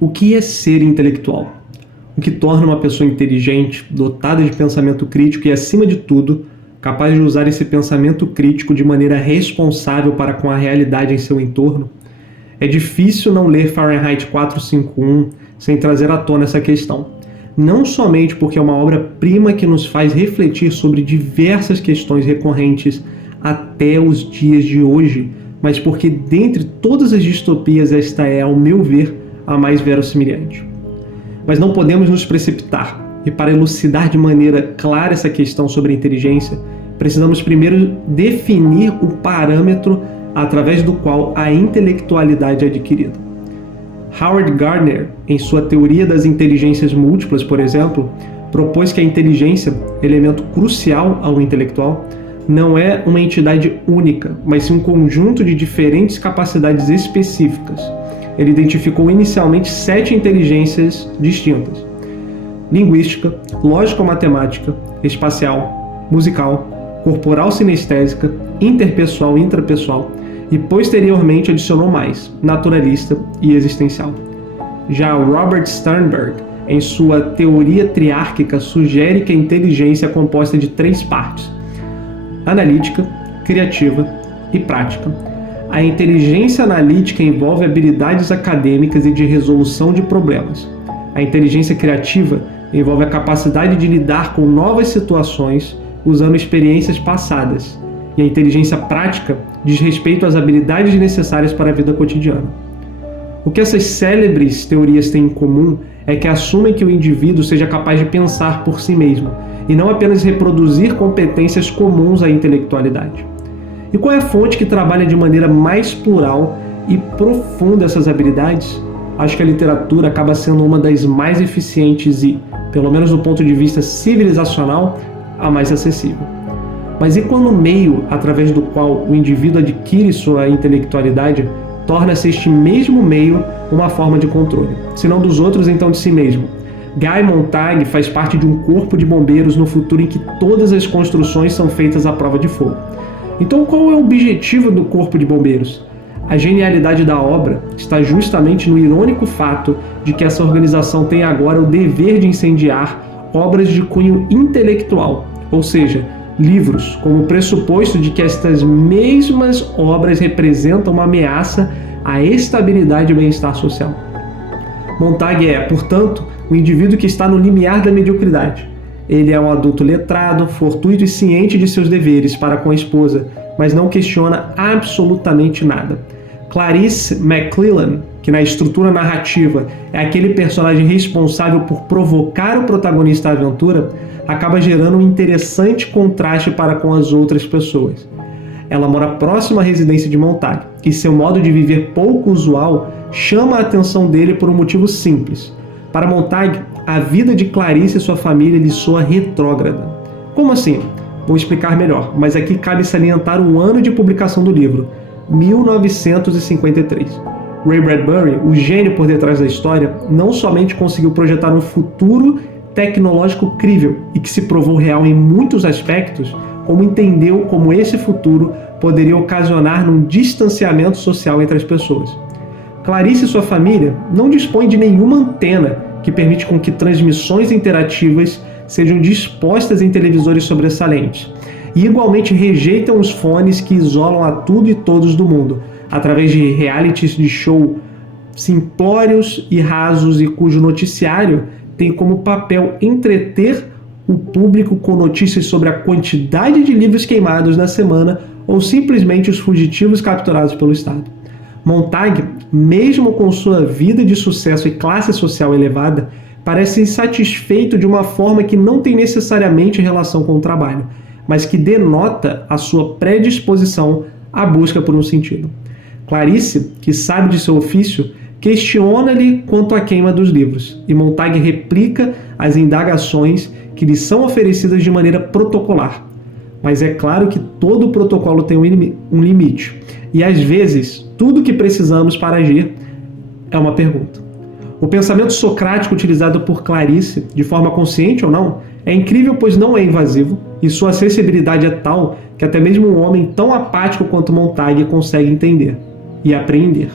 O que é ser intelectual? O que torna uma pessoa inteligente, dotada de pensamento crítico e, acima de tudo, capaz de usar esse pensamento crítico de maneira responsável para com a realidade em seu entorno? É difícil não ler Fahrenheit 451 sem trazer à tona essa questão. Não somente porque é uma obra-prima que nos faz refletir sobre diversas questões recorrentes até os dias de hoje, mas porque, dentre todas as distopias, esta é, ao meu ver, a mais verossimilhante. Mas não podemos nos precipitar, e para elucidar de maneira clara essa questão sobre a inteligência, precisamos primeiro definir o parâmetro através do qual a intelectualidade é adquirida. Howard Gardner, em sua Teoria das Inteligências Múltiplas, por exemplo, propôs que a inteligência, elemento crucial ao intelectual, não é uma entidade única, mas sim um conjunto de diferentes capacidades específicas. Ele identificou inicialmente 7 inteligências distintas: linguística, lógico-matemática, espacial, musical, corporal sinestésica, interpessoal e intrapessoal, e posteriormente adicionou mais: naturalista e existencial. Já Robert Sternberg, em sua Teoria Triárquica, sugere que a inteligência é composta de 3 partes: analítica, criativa e prática. A inteligência analítica envolve habilidades acadêmicas e de resolução de problemas. A inteligência criativa envolve a capacidade de lidar com novas situações usando experiências passadas. E a inteligência prática diz respeito às habilidades necessárias para a vida cotidiana. O que essas célebres teorias têm em comum é que assumem que o indivíduo seja capaz de pensar por si mesmo, e não apenas reproduzir competências comuns à intelectualidade. E qual é a fonte que trabalha de maneira mais plural e profunda essas habilidades? Acho que a literatura acaba sendo uma das mais eficientes e, pelo menos do ponto de vista civilizacional, a mais acessível. Mas e quando o meio através do qual o indivíduo adquire sua intelectualidade torna-se este mesmo meio uma forma de controle, se não dos outros, então de si mesmo? Guy Montag faz parte de um corpo de bombeiros no futuro em que todas as construções são feitas à prova de fogo. Então, qual é o objetivo do corpo de bombeiros? A genialidade da obra está justamente no irônico fato de que essa organização tem agora o dever de incendiar obras de cunho intelectual, ou seja, livros, como pressuposto de que estas mesmas obras representam uma ameaça à estabilidade e bem-estar social. Montag é, portanto, o indivíduo que está no limiar da mediocridade. Ele é um adulto letrado, fortuito e ciente de seus deveres para com a esposa, mas não questiona absolutamente nada. Clarice McClellan, que na estrutura narrativa é aquele personagem responsável por provocar o protagonista à aventura, acaba gerando um interessante contraste para com as outras pessoas. Ela mora próxima à residência de Montag, e seu modo de viver pouco usual chama a atenção dele por um motivo simples. Para Montag, a vida de Clarice e sua família lhe soa retrógrada. Como assim? Vou explicar melhor, mas aqui cabe salientar o ano de publicação do livro, 1953. Ray Bradbury, o gênio por detrás da história, não somente conseguiu projetar um futuro tecnológico crível e que se provou real em muitos aspectos, como entendeu como esse futuro poderia ocasionar um distanciamento social entre as pessoas. Clarice e sua família não dispõem de nenhuma antena que permite com que transmissões interativas sejam dispostas em televisores sobressalentes, e igualmente rejeitam os fones que isolam a tudo e todos do mundo, através de realities de show simplórios e rasos e cujo noticiário tem como papel entreter o público com notícias sobre a quantidade de livros queimados na semana ou simplesmente os fugitivos capturados pelo Estado. Montag, mesmo com sua vida de sucesso e classe social elevada, parece insatisfeito de uma forma que não tem necessariamente relação com o trabalho, mas que denota a sua predisposição à busca por um sentido. Clarice, que sabe de seu ofício, questiona-lhe quanto à queima dos livros, e Montag replica as indagações que lhe são oferecidas de maneira protocolar. Mas é claro que todo protocolo tem um limite, e às vezes tudo o que precisamos para agir é uma pergunta. O pensamento socrático utilizado por Clarice, de forma consciente ou não, é incrível, pois não é invasivo, e sua acessibilidade é tal que até mesmo um homem tão apático quanto Montag consegue entender e apreender.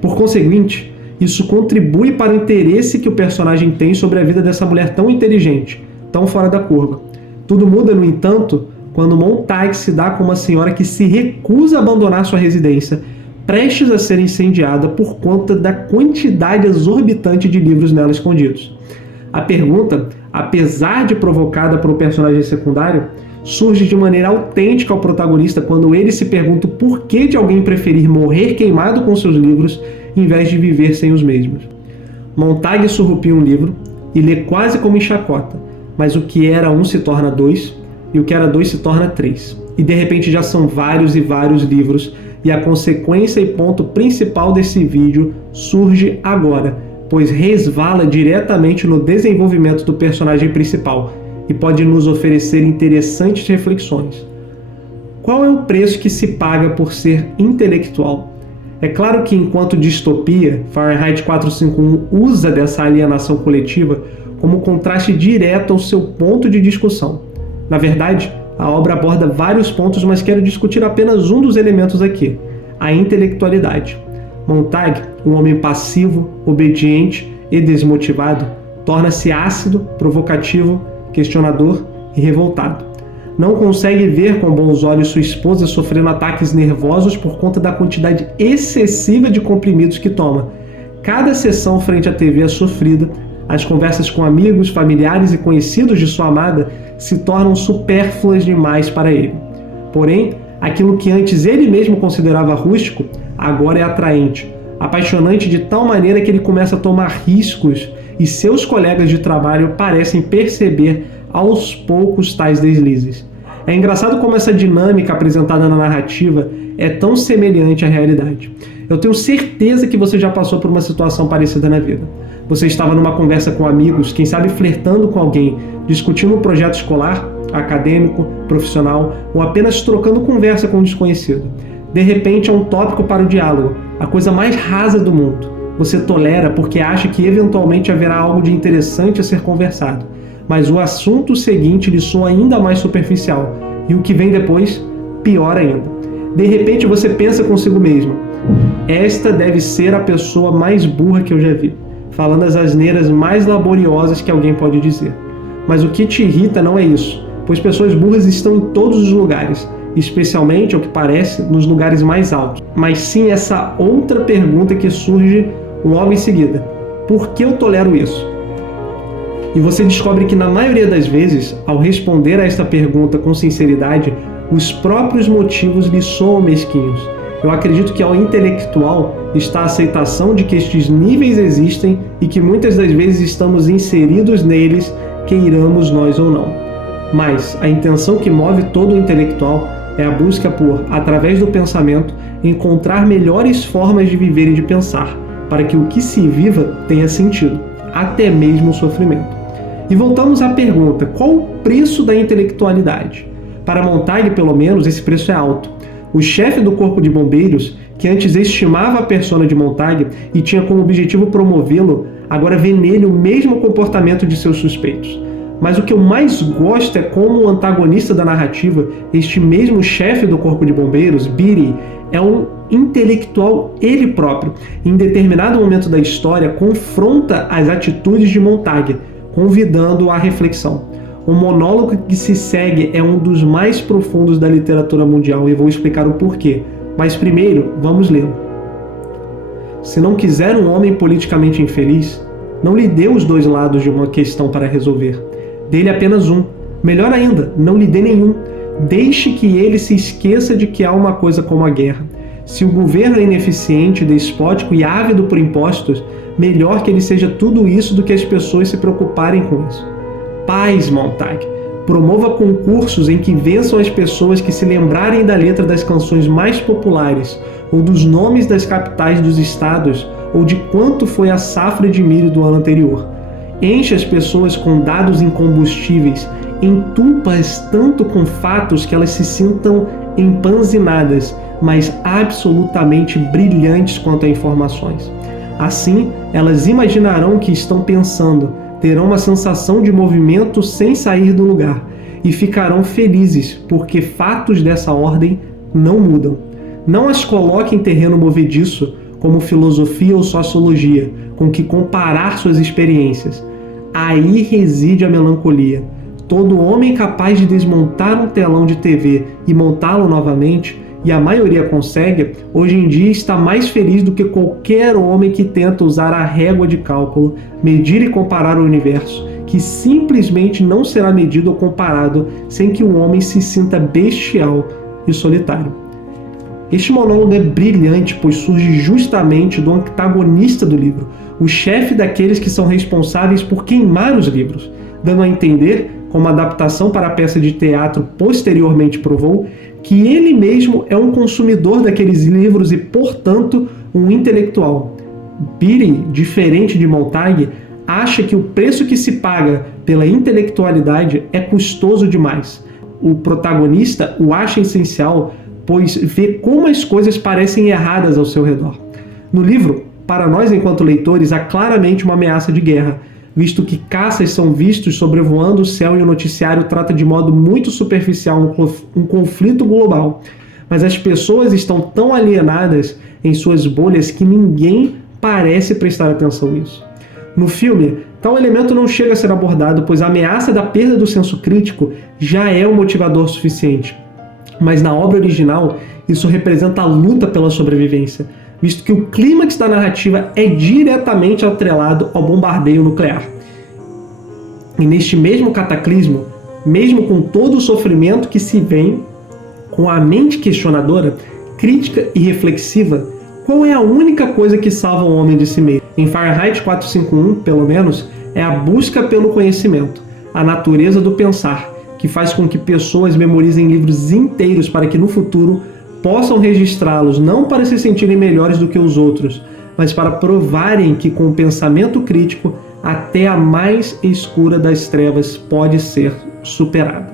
Por conseguinte, Isso contribui para o interesse que o personagem tem sobre a vida dessa mulher tão inteligente, tão fora da curva. Tudo muda, no entanto, quando Montag se dá com uma senhora que se recusa a abandonar sua residência, prestes a ser incendiada por conta da quantidade exorbitante de livros nela escondidos. A pergunta, apesar de provocada por um personagem secundário, surge de maneira autêntica ao protagonista quando ele se pergunta o porquê de alguém preferir morrer queimado com seus livros em vez de viver sem os mesmos. Montag surrupia um livro e lê quase como em chacota, mas o que era um se torna dois e o que era dois se torna três. E de repente já são vários e vários livros, e a consequência e ponto principal desse vídeo surge agora, pois resvala diretamente no desenvolvimento do personagem principal e pode nos oferecer interessantes reflexões. Qual é o preço que se paga por ser intelectual? É claro que, enquanto distopia, Fahrenheit 451 usa dessa alienação coletiva como contraste direto ao seu ponto de discussão. Na verdade, a obra aborda vários pontos, mas quero discutir apenas um dos elementos aqui: a intelectualidade. Montag, um homem passivo, obediente e desmotivado, torna-se ácido, provocativo, questionador e revoltado. Não consegue ver com bons olhos sua esposa sofrendo ataques nervosos por conta da quantidade excessiva de comprimidos que toma. Cada sessão frente à TV é sofrida, as conversas com amigos, familiares e conhecidos de sua amada se tornam supérfluas demais para ele. Porém, aquilo que antes ele mesmo considerava rústico, agora é atraente, apaixonante de tal maneira que ele começa a tomar riscos e seus colegas de trabalho parecem perceber aos poucos tais deslizes. É engraçado como essa dinâmica apresentada na narrativa é tão semelhante à realidade. Eu tenho certeza que você já passou por uma situação parecida na vida. Você estava numa conversa com amigos, quem sabe flertando com alguém, discutindo um projeto escolar, acadêmico, profissional, ou apenas trocando conversa com um desconhecido. De repente é um tópico para o diálogo, a coisa mais rasa do mundo. Você tolera porque acha que eventualmente haverá algo de interessante a ser conversado, mas o assunto seguinte lhe soa ainda mais superficial, e o que vem depois, pior ainda. De repente você pensa consigo mesmo: esta deve ser a pessoa mais burra que eu já vi, falando as asneiras mais laboriosas que alguém pode dizer. Mas o que te irrita não é isso, pois pessoas burras estão em todos os lugares, especialmente, ao que parece, nos lugares mais altos. Mas sim essa outra pergunta que surge logo em seguida: por que eu tolero isso? E você descobre que, na maioria das vezes, ao responder a esta pergunta com sinceridade, os próprios motivos lhe soam mesquinhos. Eu acredito que ao intelectual está a aceitação de que estes níveis existem e que muitas das vezes estamos inseridos neles, queiramos nós ou não. Mas a intenção que move todo o intelectual é a busca por, através do pensamento, encontrar melhores formas de viver e de pensar, para que o que se viva tenha sentido, até mesmo o sofrimento. E voltamos à pergunta: qual o preço da intelectualidade? Para Montag, pelo menos, esse preço é alto. O chefe do corpo de bombeiros, que antes estimava a persona de Montag e tinha como objetivo promovê-lo, agora vê nele o mesmo comportamento de seus suspeitos. Mas o que eu mais gosto é como o antagonista da narrativa, este mesmo chefe do corpo de bombeiros, Beatty, é um intelectual ele próprio. Em determinado momento da história, confronta as atitudes de Montag, convidando-o à reflexão. O monólogo que se segue é um dos mais profundos da literatura mundial e vou explicar o porquê. Mas primeiro, vamos lê-lo. Se não quiser um homem politicamente infeliz, não lhe dê os dois lados de uma questão para resolver. Dê-lhe apenas um. Melhor ainda, não lhe dê nenhum. Deixe que ele se esqueça de que há uma coisa como a guerra. Se o governo é ineficiente, despótico e ávido por impostos, melhor que ele seja tudo isso do que as pessoas se preocuparem com isso. Paz, Montag. Promova concursos em que vençam as pessoas que se lembrarem da letra das canções mais populares, ou dos nomes das capitais dos estados, ou de quanto foi a safra de milho do ano anterior. Enche as pessoas com dados incombustíveis, entupa-as tanto com fatos que elas se sintam empanzinadas, mas absolutamente brilhantes quanto a informações. Assim, elas imaginarão o que estão pensando, terão uma sensação de movimento sem sair do lugar e ficarão felizes, porque fatos dessa ordem não mudam. Não as coloque em terreno movediço, como filosofia ou sociologia, com que comparar suas experiências. Aí reside a melancolia. Todo homem capaz de desmontar um telão de TV e montá-lo novamente, e a maioria consegue, hoje em dia está mais feliz do que qualquer homem que tenta usar a régua de cálculo, medir e comparar o universo, que simplesmente não será medido ou comparado sem que o homem se sinta bestial e solitário. Este monólogo é brilhante, pois surge justamente do antagonista do livro, o chefe daqueles que são responsáveis por queimar os livros, dando a entender, como a adaptação para a peça de teatro posteriormente provou, que ele mesmo é um consumidor daqueles livros e, portanto, um intelectual. Beatty, diferente de Montag, acha que o preço que se paga pela intelectualidade é custoso demais. O protagonista o acha essencial, pois vê como as coisas parecem erradas ao seu redor. No livro, para nós enquanto leitores, há claramente uma ameaça de guerra, visto que caças são vistos sobrevoando o céu e o noticiário trata de modo muito superficial um conflito global. Mas as pessoas estão tão alienadas em suas bolhas que ninguém parece prestar atenção nisso. No filme, tal elemento não chega a ser abordado, pois a ameaça da perda do senso crítico já é um motivador suficiente. Mas na obra original, isso representa a luta pela sobrevivência, visto que o clímax da narrativa é diretamente atrelado ao bombardeio nuclear. E neste mesmo cataclismo, mesmo com todo o sofrimento que se vem, com a mente questionadora, crítica e reflexiva, qual é a única coisa que salva o homem de si mesmo? Em Fahrenheit 451, pelo menos, é a busca pelo conhecimento, a natureza do pensar, que faz com que pessoas memorizem livros inteiros para que no futuro possam registrá-los não para se sentirem melhores do que os outros, mas para provarem que com o pensamento crítico até a mais escura das trevas pode ser superada.